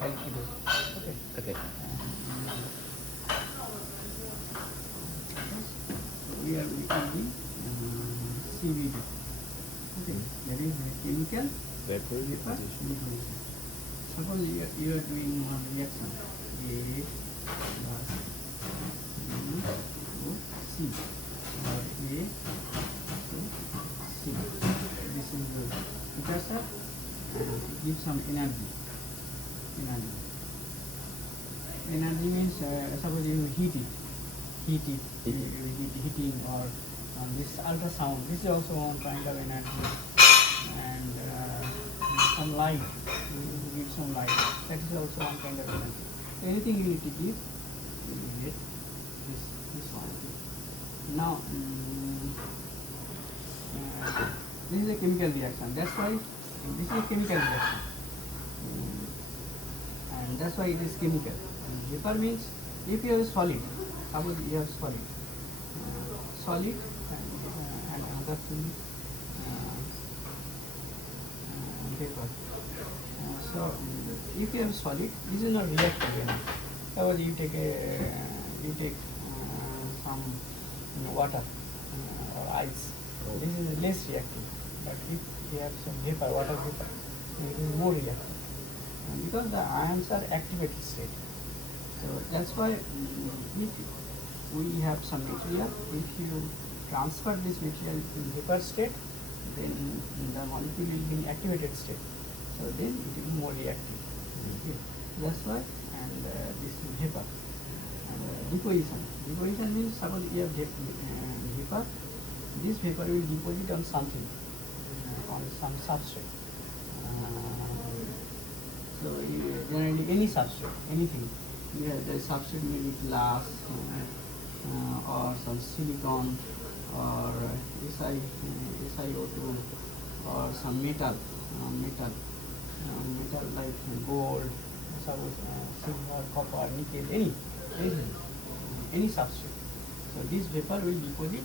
I'll keep it. Okay. Okay. We are making the CVD. Okay, that is chemical Vapor vapor deposition. deposition. Suppose you are doing one reaction A plus B to C or A to C. This is the precursor and it gives some energy. Energy means suppose you heat it, heating or this ultrasound. This is also one kind of energy, and some light. You give some light. That is also one kind of energy. Anything you need to give, you will get this one. Now this is a chemical reaction. That's why this is a chemical reaction, and that's why it is chemical. Vapor means if you have solid, suppose you have solid and another thing vapor. So if you have solid, this is not reactive. Suppose you take some water or ice. This is less reactive. But if you have some vapor, water vapor, it is more reactive. Because the ions are activated state. So that's why if we have some material, if you transfer this material in vapor state, then the molecule will be in activated state. So then it will be more reactive. Okay. That's why, and this is vapor. Deposition. Deposition means suppose you have vapor, this vapor will deposit on something, on some substrate. So generally any substrate, anything. Yeah, the substrate may be glass or some silicon or SiO2 or some metal like gold, suppose silver, copper, nickel, any substrate. So this vapor will deposit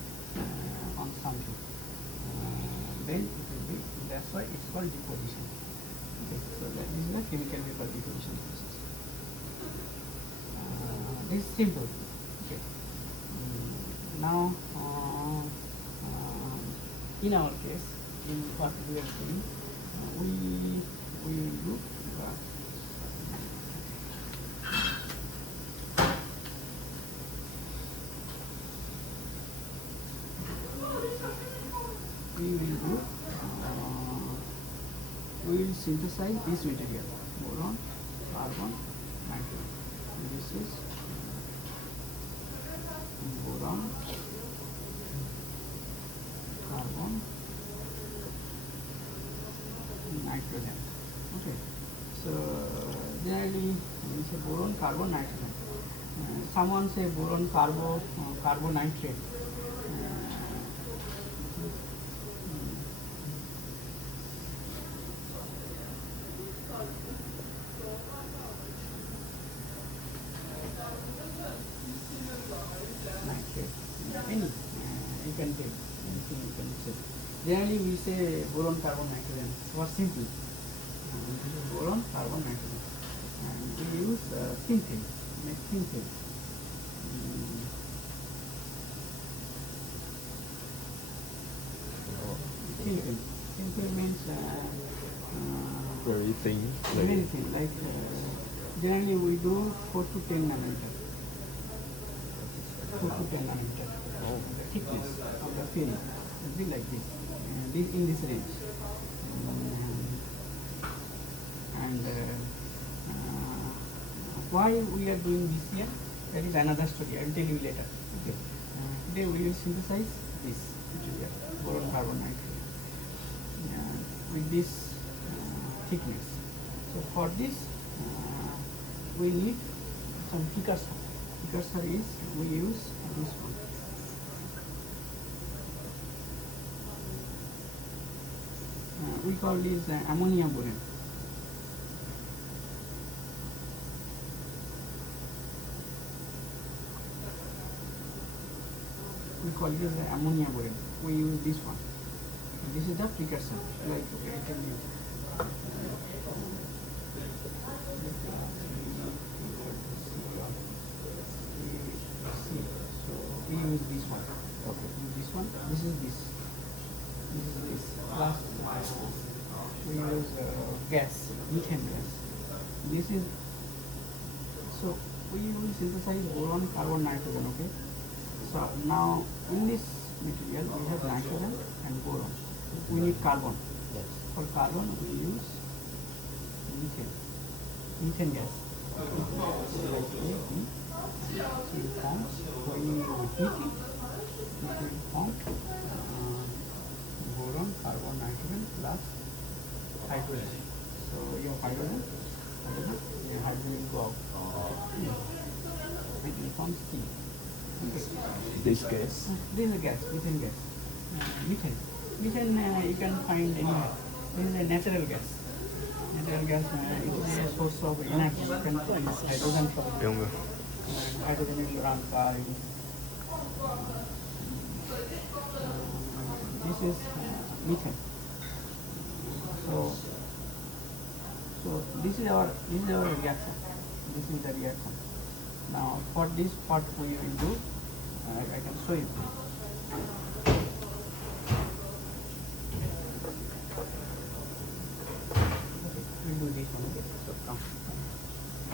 on something. Then it will be. That's why it's called deposition. Okay, so that is the chemical vapor deposition process. This is simple. Okay. Now, in our case, in what we are doing, we will do. We will synthesize this material, boron, carbon, nitrogen. This is boron, carbon, nitrogen. Okay. So generally we say boron, carbon, nitrogen. Someone say boron, carbonitrate. You can take anything you can say. Generally we say boron, carbon, nitrogen for simple. This is boron, carbon, nitrogen, and we use thin film, make thin film. Thin film. Thin film means Very thin. very thin. Like generally we do 4 to 10 nanometer. 4 to 10 nanometer. The thickness of the film will be like this, in this range. And why we are doing this here, that is another story. I will tell you later. Okay. Today we will synthesize this material, boron, carbon, nitrogen, with this thickness. So for this we need some precursor. Precursor is we use this one. We call this ammonia boron. We call this ammonia boron. We use this one. And this is the precursor. Like I tell you. gas, methane gas. This is, so we will synthesize boron, carbon, nitrogen, okay. So now in this material we have nitrogen and boron. We need carbon. Yes. For carbon we use methane, methane gas. So it forms, when you heat it, it will form boron, carbon, nitrogen plus hydrogen. So your hydrogen, your hydrogen will go out. It will form steam. Okay. This gas. This is a gas, methane gas. Methane. Methane you can find anywhere. This is a natural gas. Natural gas is a source of energy. You can find hydrogen from it. 이런 거. Hydrogen is around 5. This is methane. So this is our reaction. This is the reaction. Now for this, what we will do, I can show you.